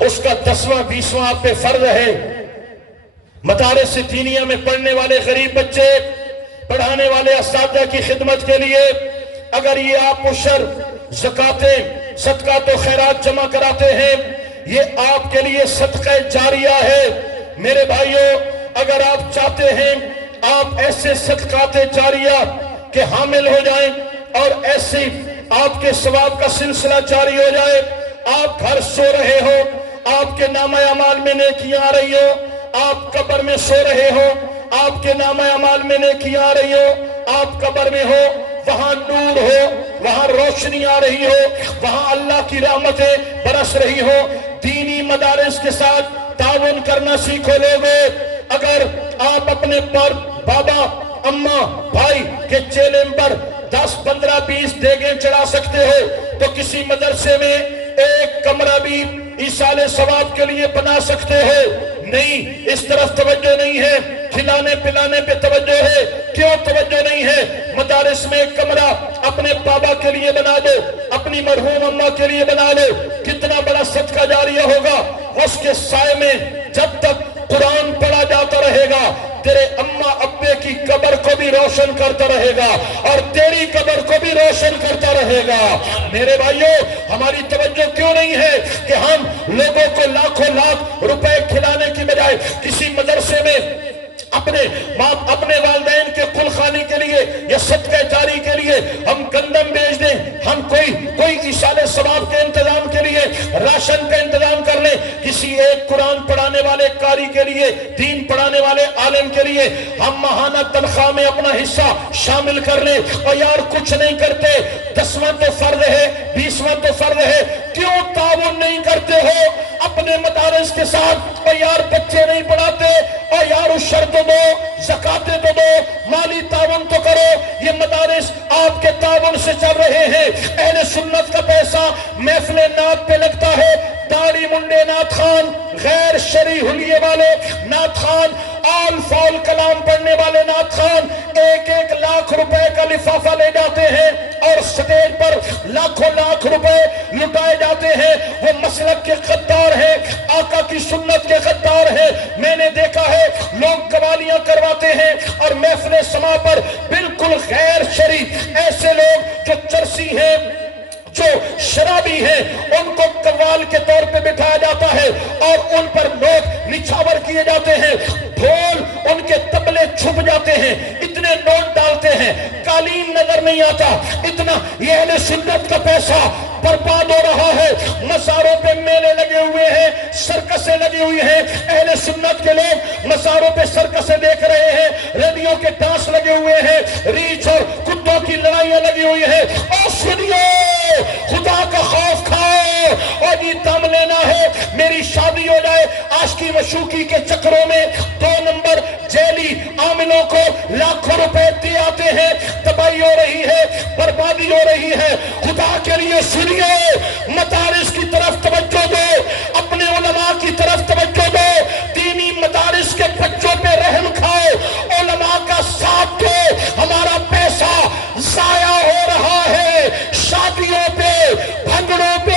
اس کا 10واں 20واں آپ پہ فرض ہے۔ مدارس دینیہ میں پڑھنے والے غریب بچے، پڑھانے والے اساتذہ کی خدمت کے لیے اگر یہ آپ عشر، زکاتیں، صدقات و خیرات جمع کراتے ہیں، یہ آپ کے لیے صدقہ جاریہ ہے۔ میرے بھائیوں، اگر آپ چاہتے ہیں آپ ایسے صدقات جاریہ کے حامل ہو جائیں اور ایسی آپ کے ثواب کا سلسلہ جاری ہو جائے، آپ گھر سو رہے ہو، آپ کے نامہ اعمال میں نیکیاں آ رہی ہو، آپ قبر میں سو رہے ہو، آپ کے نامہ اعمال میں نیکیاں آ رہی ہو، آپ قبر میں ہو، وہاں نور ہو، وہاں روشنی آ رہی ہو، وہاں اللہ کی رحمتیں برس رہی ہو، دینی مدارس کے ساتھ تعاون کرنا سیکھو لوگے۔ اگر آپ اپنے پر بابا، اماں، بھائی کے چیلم پر 10، 15، 20 دیگیں چڑھا سکتے ہو تو کسی مدرسے میں ایک کمرہ بھی ایصال ثواب کے لیے بنا سکتے ہو۔ نہیں، اس طرف توجہ نہیں ہے، کھلانے پلانے پہ توجہ ہے۔ کیوں توجہ نہیں ہے؟ مدارس میں ایک کمرہ اپنے بابا کے لیے بنا دو، اپنی مرحوم اماں کے لیے بنا لو، کتنا بڑا صدقہ جاریہ ہوگا۔ اس کے سائے میں جب تک قرآن پڑھا جاتا رہے گا، تیرے اماں ابے کی قبر کو بھی روشن کرتا رہے گا اور تیری قبر کو بھی روشن کرتا رہے گا۔ میرے بھائیوں، ہماری توجہ کیوں نہیں ہے کہ ہم لوگوں کو لاکھوں لاکھ روپے کھلانے کی بجائے کسی مدرسے میں اپنے والدین کے کل خانی کے لیے یا صدقہ جاری کے لیے ہم گندم بیچ دیں، ہم کوئی ایصال ثواب کے انتظام کے لیے راشن کا انتظام کر لیں، کسی ایک قرآن پڑھانے والے قاری کے لیے، دین پڑھانے والے عالم کے لیے ہم ماہانہ تنخواہ میں اپنا حصہ شامل کر لیں، اور یار کچھ نہیں کرتے، 10واں تو فرض ہے، 20واں تو فرض ہے، کیوں تعاون نہیں کرتے ہو اپنے مدارس کے ساتھ؟ اور یار بچے نہیں پڑھاتے، اور یار عشر تو دو، زکاتیں تو دو، مالی تعاون تو کرو۔ یہ مدارس آپ کے تعاون سے چل رہے ہیں۔ اہل سنت کا پیسہ محفل نعت پہ لگتا ہے، داڑھی منڈے نعت خان، غیر شرعی حلیے والے نعت خان، آل فال کلام پڑھنے والے نعت خان 1 لاکھ روپے کا لفافہ لے جاتے ہیں اور سٹیج پر لاکھوں لاکھ روپے لٹائے جاتے ہیں۔ وہ مسلک کے غدار ہیں، آقا کی سنت کے غدار ہیں۔ میں نے دیکھا ہے لوگ قوالیاں کرواتے ہیں اور محفل سما پر بالکل غیر شرعی ایسے لوگ جو چرسی ہیں، جو شرابی ہیں، ان کو قوال کے طور پہ بٹھایا جاتا ہے اور ان پر نوٹ نچھاور کیے جاتے ہیں، ڈھول ان کے تبلے چھپ جاتے ہیں، اتنے نوٹ ڈالتے ہیں، قالین نظر نہیں آتا، اتنا یہ اہل سنت کا پیسہ برباد ہو رہا ہے۔ مزاروں پہ میلے لگے ہوئے ہیں، سرکسیں لگی ہوئی ہیں، اہل سنت کے لوگ مزاروں پہ سرکسیں دیکھ رہے ہیں، ریڈیو کے ڈانس لگے ہوئے ہیں، ریچھ اور کتوں کی لڑائیاں لگی ہوئی ہیں۔ اور سنیے، خدا کا خوف کھاؤ، اور یہ دم لینا ہے میری شادی ہو جائے، عاشقی مشوقی کے چکروں میں 2 نمبر جیلی عاملوں کو لاکھوں روپے دی آتے ہیں، تباہی ہو رہی ہے، بربادی ہو رہی ہے۔ خدا کے لیے سنیے، مدارس کی طرف توجہ دو، اپنے علماء کی طرف توجہ دو، دینی مدارس کے بچوں پہ رحم کھاؤ، علماء کا ساتھ دو۔ ہمارا پیسہ ضائع ہو رہا ہے شادیوں پہ، بھنگڑوں پہ،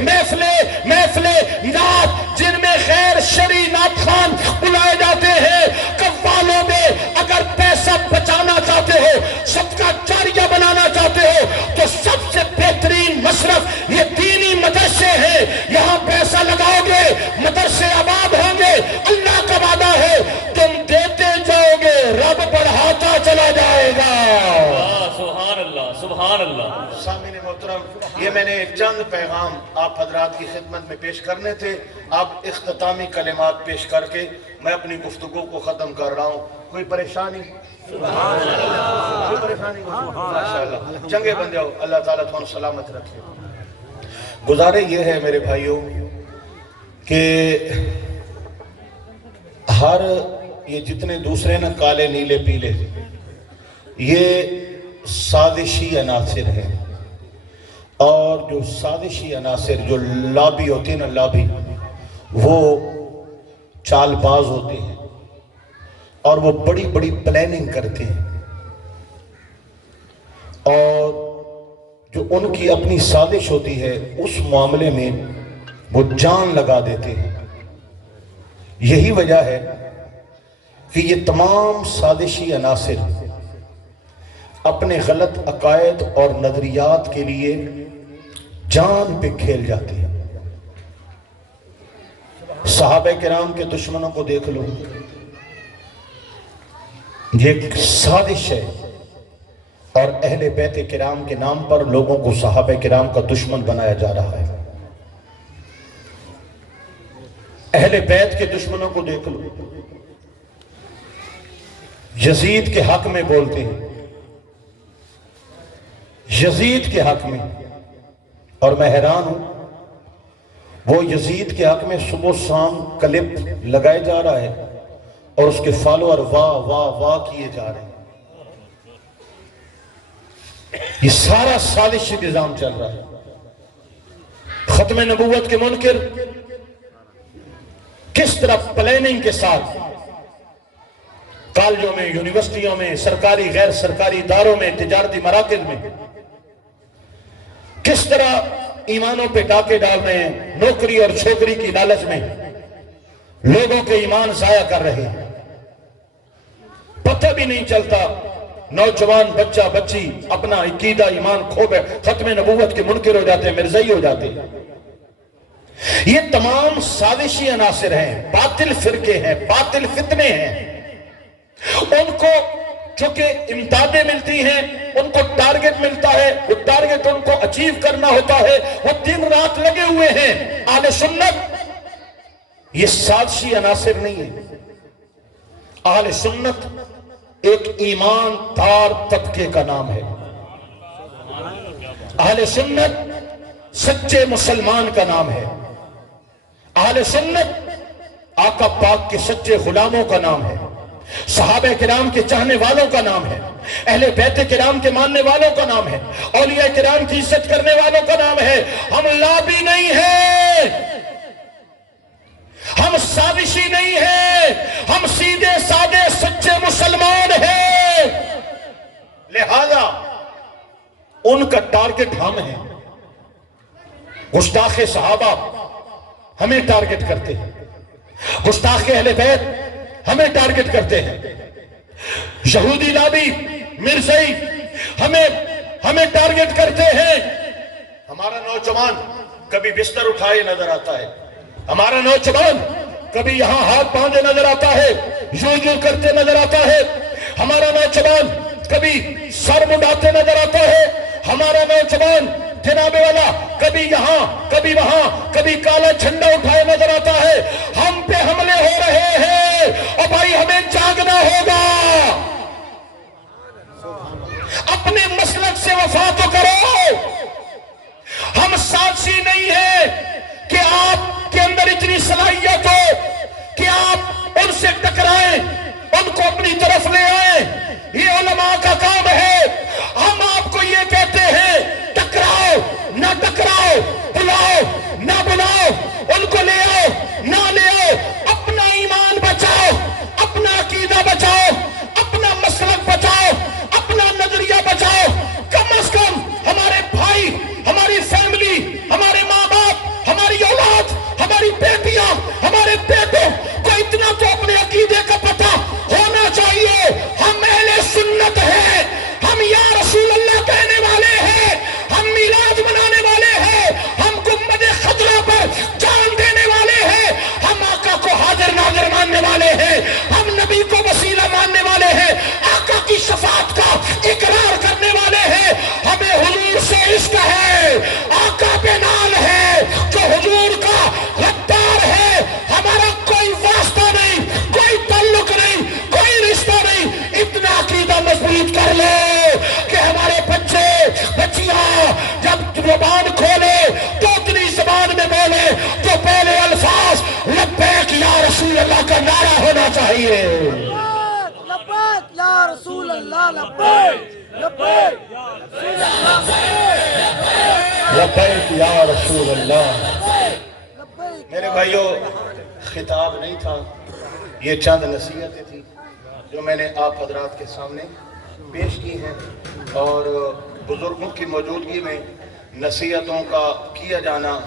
محفلیں نعت جن میں غیر شرعی نعت خان بلائے جاتے ہیں، قوالوں میں۔ اگر پیسہ بچانا چاہتے ہو، صدقہ جاریہ بنانا چاہتے ہو، تو سب سے بہترین مصرف یہ دینی مدرسے ہیں۔ یہاں پیسہ لگاؤ گے، مدرسے آباد ہوں گے۔ اللہ کا وعدہ ہے تم دیتے جاؤ گے، رب بڑھاتا چلا جائے گا۔ سبحان اللہ، سبحان اللہ۔ سامعین محترم، یہ میں نے چند پیغام آپ حضرات کی خدمت میں پیش کرنے تھے۔ اب اختتامی کلمات پیش کر کے میں اپنی گفتگو کو ختم کر رہا ہوں۔ کوئی پریشانی؟ کوئی پریشانی؟ ماشاءاللہ، چنگے بندے ہو، اللہ تعالیٰ تمہیں سلامت رکھے۔ گزارے یہ ہے میرے بھائیوں کہ ہر یہ جتنے دوسرے نا کالے نیلے پیلے، یہ سازشی عناصر ہیں، اور جو سازشی عناصر جو لابی ہوتی ہے نا، لابی، وہ چال باز ہوتے ہیں اور وہ بڑی بڑی پلاننگ کرتے ہیں، اور جو ان کی اپنی سازش ہوتی ہے اس معاملے میں وہ جان لگا دیتے ہیں۔ یہی وجہ ہے کہ یہ تمام سازشی عناصر اپنے غلط عقائد اور نظریات کے لیے جان پہ کھیل جاتے ہیں۔ صحابہ کرام کے دشمنوں کو دیکھ لو، یہ ایک سازش ہے، اور اہل بیت کرام کے نام پر لوگوں کو صحابہ کرام کا دشمن بنایا جا رہا ہے۔ اہل بیت کے دشمنوں کو دیکھ لو، یزید کے حق میں بولتے ہیں، یزید کے حق میں، اور میں حیران ہوں وہ یزید کے حق میں صبح و شام کلپ لگائے جا رہا ہے اور اس کے فالوور واہ واہ واہ کیے جا رہے ہیں۔ یہ سارا سازشی نظام چل رہا ہے۔ ختم نبوت کے منکر کس طرح پلاننگ کے ساتھ کالجوں میں، یونیورسٹیوں میں، سرکاری غیر سرکاری اداروں میں، تجارتی مراکز میں کس طرح ایمانوں پہ ڈاکے ڈال رہے ہیں، نوکری اور چھوکری کی لالچ میں لوگوں کے ایمان ضائع کر رہے ہیں۔ پتہ بھی نہیں چلتا، نوجوان بچہ بچی اپنا عقیدہ ایمان کھو بیٹھ، ختم نبوت کے منکر ہو جاتے ہیں، مرزائی ہو جاتے ہیں۔ یہ تمام سازشی عناصر ہیں، باطل فرقے ہیں، باطل فتنے ہیں۔ ان کو چونکہ امدادیں ملتی ہیں، ان کو ٹارگٹ ملتا ہے، وہ ٹارگٹ ان کو اچیو کرنا ہوتا ہے، وہ دن رات لگے ہوئے ہیں۔ اہل سنت یہ سازشی عناصر نہیں ہے۔ اہل سنت ایک ایمان دار طبقے کا نام ہے۔ اہل سنت سچے مسلمان کا نام ہے۔ اہل سنت آقا پاک کے سچے غلاموں کا نام ہے، صحابہ کرام کے چاہنے والوں کا نام ہے، اہل بیت کرام کے ماننے والوں کا نام ہے، اولیاء کرام کی عزت کرنے والوں کا نام ہے۔ ہم لابی نہیں ہیں، ہم سازشی نہیں ہیں، ہم سیدھے سادے سچے مسلمان ہیں۔ لہذا ان کا ٹارگٹ ہم ہیں۔ گستاخ صحابہ ہمیں ٹارگٹ کرتے ہیں، گستاخ اہل بیت ہمیں ٹارگٹ کرتے ہیں، یہودی لابی مرزائی ہمیں ٹارگٹ کرتے ہیں۔ ہمارا نوجوان کبھی بستر اٹھائے نظر آتا ہے، ہمارا نوجوان کبھی یہاں ہاتھ باندھے نظر آتا ہے، یوں کرتے نظر آتا ہے، ہمارا نوجوان کبھی سر مڈاتے نظر آتا ہے، ہمارا نوجوان جناب والا کبھی یہاں کبھی وہاں کبھی کالا جھنڈا اٹھائے نظر آتا ہے۔ ہم پہ حملے ہو رہے ہیں اور بھائی ہمیں جاگنا ہوگا، اپنے مسلک سے وفا تو کرو۔ ہم سازشی نہیں ہیں کہ آپ کے اندر اتنی صلاحیت ہو کہ آپ ان سے ٹکرائیں، ان کو اپنی طرف لے آئیں، یہ علماء کا کام ہے۔ ہم آپ کو یہ کہتے ہیں ٹکراؤ نہ ٹکراؤ، بلاؤ نہ بلاؤ، ان کو لے آؤ نہ لے آؤ، اپنا ایمان بچاؤ، اپنا عقیدہ بچاؤ، اپنا مسلک بچاؤ، اپنا نظریہ بچاؤ۔ کم از کم ہمارے بھائی، ہماری فیملی، ہمارے ماں باپ، ہماری اولاد، ہماری بیٹیاں، ہمارے بیٹوں کو اتنا تو اپنے عقیدے کا پتہ ہونا چاہیے۔ ہم اہل سنت ہیں، ہم یا رسول اللہ کہنے والے ہیں، ہم میلاد منانے والے ہیں، ہم گنبد خضرا پر جان دینے والے ہیں، ہم آقا کو حاضر ناظر ماننے والے ہیں، ہم نبی کو وسیلہ ماننے والے ہیں، آقا کی شفاعت کا اقرار کرنے والے ہیں۔ ہمیں حضور سے عشق ہے، آقا پہ نام ہے، جو حضور کا غدار ہے۔ ہمارا کوئی واسطہ نہیں، کوئی تعلق نہیں، کوئی رشتہ نہیں۔ اتنا عقیدہ مضبوط کر لو کہ ہمارے بچے بچیاں جب زبان کھولے تو اتنی زبان میں بولے تو پہلے الفاظ لبیک یا رسول اللہ کا نعرہ ہونا چاہیے۔ لبیک یا رسول اللہ، لبیک لبیک لبیک یا رسول اللہ۔ لبیک۔ میرے بھائیوں، خطاب نہیں تھا، یہ چند نصیحتیں تھیں جو میں نے آپ حضرات کے سامنے پیش کی ہیں، اور بزرگوں کی موجودگی میں نصیحتوں کا کیا جانا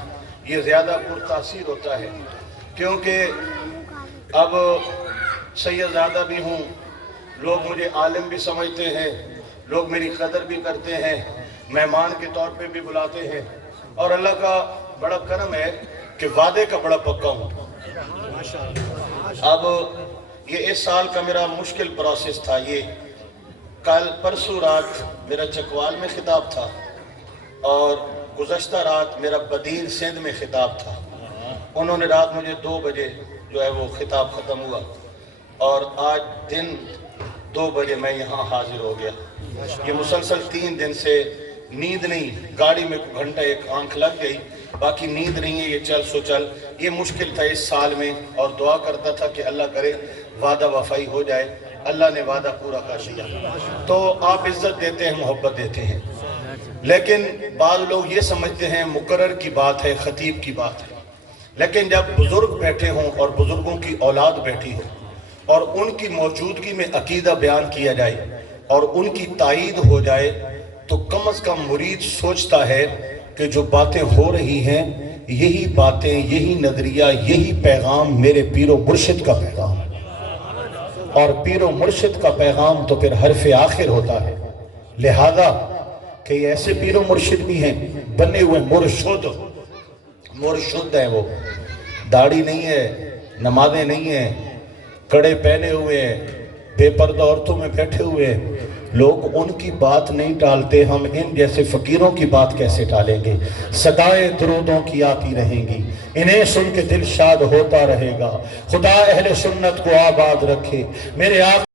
یہ زیادہ پرتاثیر ہوتا ہے، کیونکہ اب سید زادہ بھی ہوں، لوگ مجھے عالم بھی سمجھتے ہیں، لوگ میری قدر بھی کرتے ہیں، مہمان کے طور پہ بھی بلاتے ہیں، اور اللہ کا بڑا کرم ہے کہ وعدے کا بڑا پکا ہوں۔ اب یہ اس سال کا میرا مشکل پروسیس تھا، یہ کل پرسوں رات میرا چکوال میں خطاب تھا اور گزشتہ رات میرا بدین سندھ میں خطاب تھا۔ انہوں نے رات مجھے 2 بجے جو ہے وہ خطاب ختم ہوا اور آج دن 2 بجے میں یہاں حاضر ہو گیا۔ یہ مسلسل 3 دن سے نیند نہیں، گاڑی میں گھنٹہ ایک آنکھ لگ گئی، باقی نیند نہیں ہے، یہ چل سو چل۔ یہ مشکل تھا اس سال میں، اور دعا کرتا تھا کہ اللہ کرے وعدہ وفائی ہو جائے۔ اللہ نے وعدہ پورا کر دیا۔ تو آپ عزت دیتے ہیں، محبت دیتے ہیں، لیکن بعض لوگ یہ سمجھتے ہیں مقرر کی بات ہے، خطیب کی بات ہے، لیکن جب بزرگ بیٹھے ہوں اور بزرگوں کی اولاد بیٹھی ہو اور ان کی موجودگی میں عقیدہ بیان کیا جائے اور ان کی تائید ہو جائے، تو کم از کم مرید سوچتا ہے کہ جو باتیں ہو رہی ہیں یہی باتیں، یہی نظریہ، یہی پیغام میرے پیر و مرشد کا پیغام ہے، اور پیر و مرشد کا پیغام تو پھر حرف آخر ہوتا ہے۔ لہذا کہ ایسے پیر و مرشد بھی ہیں بنے ہوئے مرشد ہیں، وہ داڑھی نہیں ہے، نمازیں نہیں ہیں، کڑے پہنے ہوئے ہیں، بے پردہ عورتوں میں بیٹھے ہوئے ہیں، لوگ ان کی بات نہیں ٹالتے، ہم ان جیسے فقیروں کی بات کیسے ٹالیں گے؟ صدائے درودوں کی آتی رہیں گی، انہیں سن کے دل شاد ہوتا رہے گا۔ خدا اہل سنت کو آباد رکھے۔ میرے